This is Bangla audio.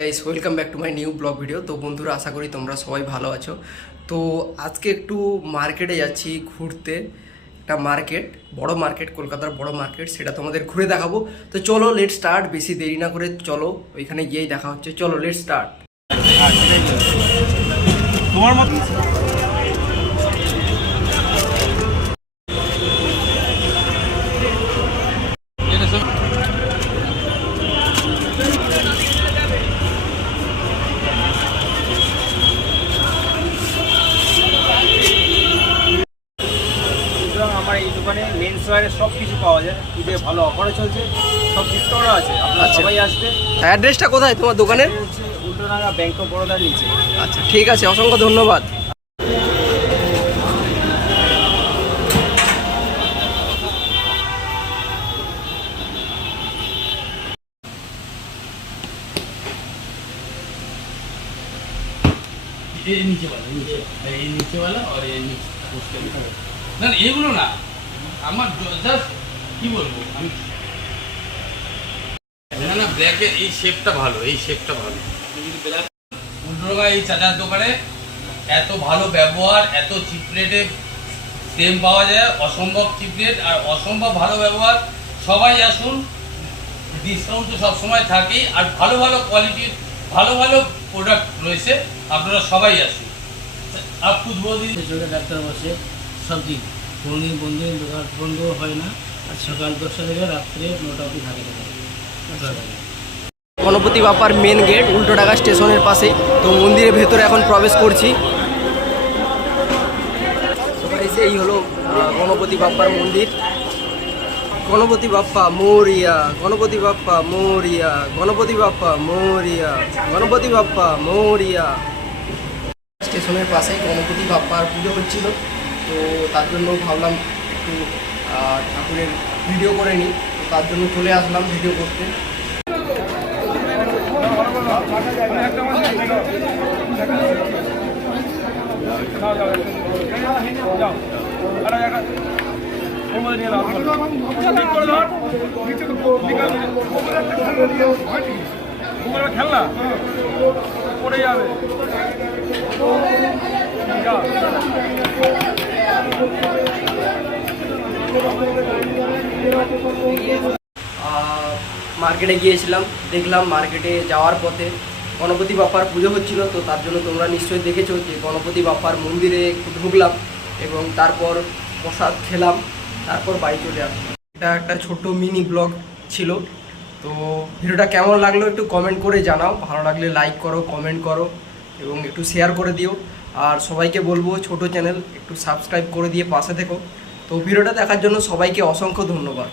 Guys welcome back to my new blog video. তো বন্ধুরা, আশা করি তোমরা সবাই ভালো আছো। তো আজকে একটু মার্কেটে যাচ্ছি ঘুরতে। একটা মার্কেট, বড় মার্কেট, কলকাতার বড় মার্কেট, সেটা তোমাদের ঘুরে দেখাবো। তো চলো লেট স্টার্ট, বেশি দেরি না করে চলো ওইখানে গিয়েই দেখা হচ্ছে। চলো লেট স্টার্ট। তোমার মত আমার এই দোকানে মেন্স ওয়্যারের সব কিছু পাওয়া যায়। ঈদে ভালো অফারে চলছে, সব ডিসকাউন্ট আছে। আপনারা সবাই আসবে। অ্যাড্রেসটা কোথায় তোমার দোকানের? হচ্ছে উল্টোডাঙ্গা ব্যাংক অফ বরোদার নিচে। আচ্ছা ঠিক আছে, অসংখ্য ধন্যবাদ। ये नीचे वाला ये नीचे वाला और ये नीचे उसके না এগুলো না আমার জাস্ট কি বলবো আমি না না ব্ল্যাকের এই শেপটা ভালো, এই শেপটা ভালো। উল্টোডাঙ্গা এই চাচার দোকানে এত ভালো ব্যবহার, এত চিপ রেটে ফ্রেম পাওয়া যায়, অসম্ভব চিপ রেট আর অসম্ভব ভালো ব্যবহার। সবাই আসুন, ডিসকাউন্ট তো সবসময় থাকেই, আর ভালো ভালো কোয়ালিটির ভালো ভালো প্রোডাক্ট রয়েছে। আপনারা সবাই আসুন। আর খুদবদিন চোখে ডাক্তার বসে সব দিন, কোনোদিন বন্ধু দোকান বন্ধ হয় না। আর সকাল 10টা থেকে রাত্রে 9টা অবধি থাকে। গণপতি বাপ্পার মেন গেট উল্টোডাঙ্গা স্টেশনের পাশে। তো মন্দিরের ভেতরে এখন প্রবেশ করছি। এই হলো গণপতি বাপ্পার মন্দির। Ganapati Bappa Moria, Ganapati Bappa Moria, Ganapati Bappa Moria, Ganapati Bappa Moria. স্টেশনের পাশেই গণপতি বাপ্পার পুজো হচ্ছিল, তো তার জন্য ভাবলাম একটু ঠাকুরের ভিডিও করে নিই। তো তার জন্য চলে আসলাম ভিডিও করতে। খেলনা পড়ে যাবে। মার্কেটে গিয়েছিলাম, দেখলাম মার্কেটে যাওয়ার পথে গণপতি বাপ্পার পুজো হচ্ছিল। তো তার জন্য তোমরা নিশ্চয়ই দেখেছো যে গণপতি বাপ্পার মন্দিরে ঢুকলাম এবং তারপর প্রসাদ খেলাম, তারপর বাড়ি চলে আসলাম। এটা একটা ছোট্ট মিনি ব্লগ ছিল। তো ভিডিওটা কেমন লাগলো একটু কমেন্ট করে জানাও। ভালো লাগলে লাইক করো, কমেন্ট করো এবং একটু শেয়ার করে দিও। আর সবাইকে বলবো ছোট চ্যানেল একটু সাবস্ক্রাইব করে দিয়ে পাশে থেকো। তো ভিডিওটা দেখার জন্য সবাইকে অসংখ্য ধন্যবাদ।